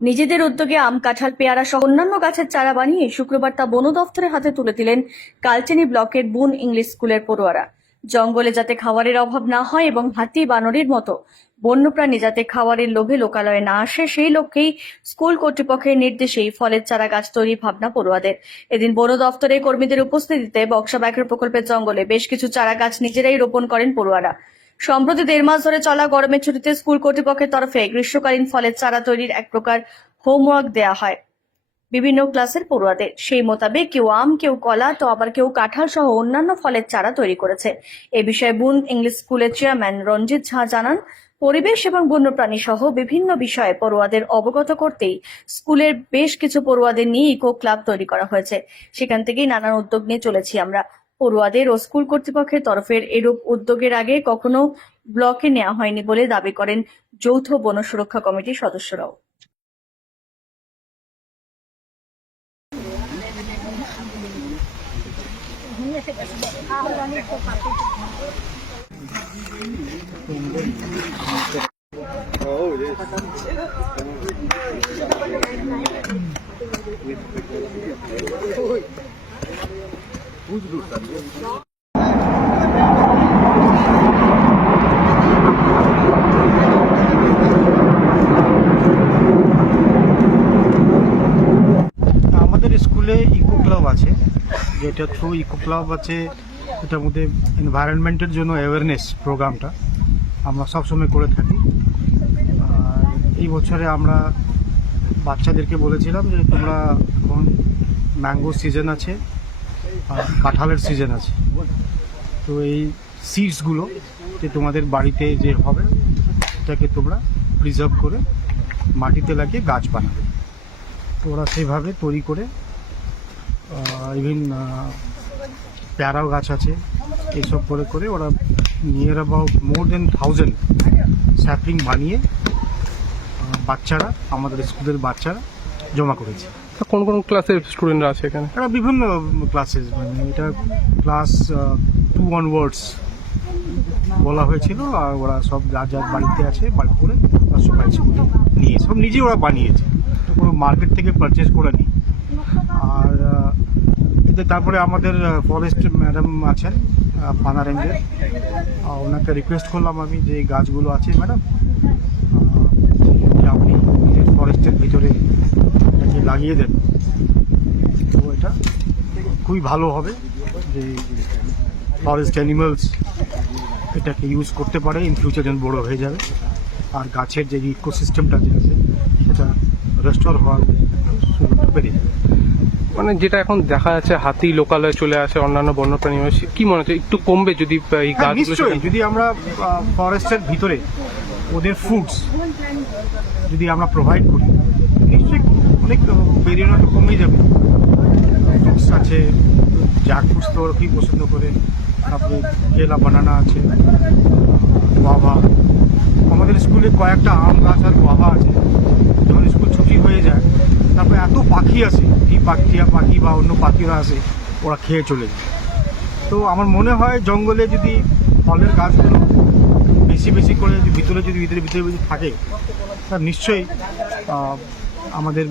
নিজেদের উদ্যোগে আম, কাঁঠাল, পেয়ারা সহ অন্যান্য গাছের চারা বানিয়ে শুক্রবার তা বন দফতরের হাতে তুলে দিলেন কালচিনি ব্লকের বুন ইংলিশ স্কুলের পড়ুয়ারা। জঙ্গলে যাতে খাবারের অভাব না হয় এবং হাতি, বানরের মতো বন্যপ্রাণী যাতে খাবারের লোভে লোকালয়ে না আসে, সেই লক্ষ্যেই স্কুল কর্তৃপক্ষের নির্দেশেই ফলের চারা গাছ তৈরির ভাবনা পড়ুয়াদের। এদিন বন দফতরের কর্মীদের উপস্থিতিতে বক্সা ব্যাঘ্র প্রকল্পের জঙ্গলে বেশ কিছু চারা গাছ নিজেরাই রোপণ করেন পড়ুয়ারা। সম্প্রতি 1.5 মাস ধরে চলা গরমের ছুটিতে স্কুল কর্তৃপক্ষের তরফে গ্রীষ্মকালীন ফলের চারা তৈরির এক প্রকার হোমওয়ার্ক দেয়া হয় বিভিন্ন ক্লাসের পড়ুয়াদের। সেই মোতাবেক কেউ আম, কেউ কলা, তো আবার কেউ কাঁঠাল সহ অন্যান্য ফলের চারা তৈরি করেছে। এ বিষয়ে বুন ইংলিশ স্কুলের চেয়ারম্যান রঞ্জিত ঝা জানান, পরিবেশ এবং বন্যপ্রাণী সহ বিভিন্ন বিষয়ে পড়ুয়াদের অবগত করতেই স্কুলের বেশ কিছু পড়ুয়াদের নিয়ে ইকো ক্লাব তৈরি করা হয়েছে। সেখান থেকেই নানান উদ্যোগ নিয়ে চলেছি আমরা। পড়ুয়াদের ও স্কুল কর্তৃপক্ষের তরফের এরূপ উদ্যোগের আগে কখনো ব্লকে নেওয়া হয়নি বলে দাবি করেন যৌথ বন সুরক্ষা কমিটির সদস্যরাও। আমাদের স্কুলে ইকো ক্লাব আছে, যেটা থ্রু ইকো ক্লাব আছে, এটার মধ্যে এনভায়রনমেন্টের জন্য অ্যাওয়ারনেস প্রোগ্রামটা আমরা সবসময় করে থাকি। আর এই বছরে আমরা বাচ্চাদেরকে বলেছিলাম যে তোমরা এখন ম্যাঙ্গো সিজন আছে আর কাঁঠালের সিজন আছে, তো এই সিডসগুলো যে তোমাদের বাড়িতে যে হবে এটাকে তোমরা প্রিজার্ভ করে মাটিতে লাগিয়ে গাছ বানাবে। তো ওরা সেইভাবে তৈরি করে ইভিন প্যারাও গাছ আছে, এইসব করে করে ওরা near about more than 1000 sapling বানিয়ে বাচ্চারা, আমাদের স্কুলের বাচ্চারা জমা করেছে। কোন কোন ক্লাসের স্টুডেন্টরা আছে এখানে? এরা বিভিন্ন ক্লাসেস, মানে এটা ক্লাস 2 অনওয়ার্ডস বলা হয়েছিল। আর ওরা সব যার যার বাড়িতে আছে বাড়ি করে সবাই স্কুলে নিয়ে সব নিজেই ওরা বানিয়েছে, কোনো মার্কেট থেকে পারচেস করে নি। আর তারপরে আমাদের ফরেস্ট ম্যাডাম আছেন পানা রেঞ্জের, ওনাকে রিকোয়েস্ট করলাম আমি যে এই গাছগুলো আছে ম্যাডাম, আপনি ফরেস্টের ভিতরে এটাকে লাগিয়ে দেন, তো এটা খুবই ভালো হবে যে ফরেস্ট অ্যানিমালস এটাকে ইউজ করতে পারে, ইন ফিউচার যেন বড়ো হয়ে যাবে আর গাছের যে ইকোসিস্টেমটা যে আছে সেটা রেস্টোর হওয়ার সুযোগটা বেড়ে যাবে। মানে যেটা এখন দেখা যাচ্ছে হাতি লোকালয়ে চলে আসে, অন্যান্য বন্যপ্রাণী, কি মনে হচ্ছে একটু কমবে যদি এই গাছগুলো? নিশ্চয়ই, যদি আমরা ফরেস্টের ভিতরে ওদের ফুডস যদি আমরা প্রোভাইড করি নিশ্চয়ই অনেক বেরিয়ারটা কমে যাবে। ফ্রুটস আছে, জ্যাক ফ্রুটস তো ওরা খুবই পছন্দ করে, তারপরে কেলা, বানানা আছে, গোয়াভা। আমাদের স্কুলে কয়েকটা আম গাছ আর গোয়াভা আছে। যখন স্কুল ছুটি হয়ে যায় তারপরে এত পাখি আসে, টিয়া পাখি বা অন্য পাখিরা আসে, ওরা খেয়ে চলে যায়। তো আমার মনে হয় জঙ্গলে যদি ফলের গাছগুলো বেশি বেশি করে ভিতরে থাকে তার নিশ্চয়ই আমাদের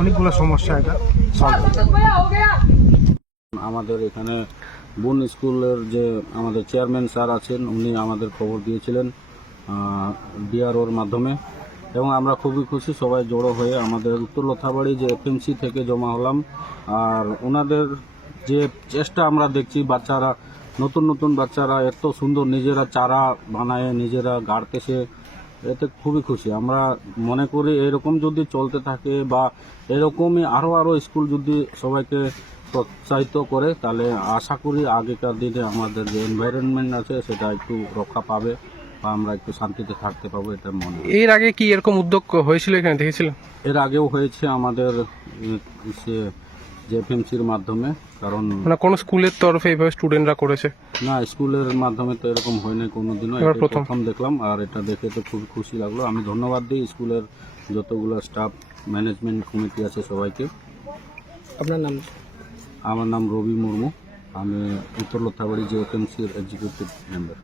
অনেকগুলো সমস্যা এটা সলভ হবে। আমাদের এখানে বুন স্কুলের যে আমাদের চেয়ারম্যান স্যার আছেন, উনি আমাদের খবর দিয়েছিলেন ডিআরওর মাধ্যমে, এবং আমরা খুবই খুশি সবাই জড়ো হয়ে আমাদের উত্তর লথাবাড়ি যে এফএমসি থেকে জমা হলাম। আর ওনাদের যে চেষ্টা আমরা দেখছি, বাচ্চারা নতুন নতুন বাচ্চারা এত সুন্দর নিজেরা চারা বানায়, নিজেরা গাড়তেছে, এতে খুবই খুশি। আমরা মনে করি এরকম যদি চলতে থাকে বা এরকমই আরও স্কুল যদি সবাইকে প্রোৎসাহিত করে, তাহলে আশা করি আগেকার দিনে আমাদের যে এনভায়রনমেন্ট আছে সেটা একটু রক্ষা পাবে বা আমরা একটু শান্তিতে থাকতে পাবো, এটা মনে হয়। এর আগে কি এরকম উদ্যোগ হয়েছিল এখানে, দেখেছিলেন? এর আগেও হয়েছে আমাদের যে এফএমসির মাধ্যমে, কারণ মানে কোন স্কুলের তরফে এইভাবে স্টুডেন্টরা করেছে? না, স্কুলের মাধ্যমে তো এরকম হয় না কোনোদিনও, এবার এটা প্রথম দেখলাম। আর এটা দেখে তো খুব খুশি লাগলো। আমি ধন্যবাদ দিই স্কুলের যতগুলো স্টাফ, ম্যানেজমেন্ট কমিটি আছে সবাইকে। আপনার নাম? আমার নাম রবি মুর্মু, আমি উত্তর লতাবাড়ি যে এফএমসির এক্সিকিউটিভ মেম্বার।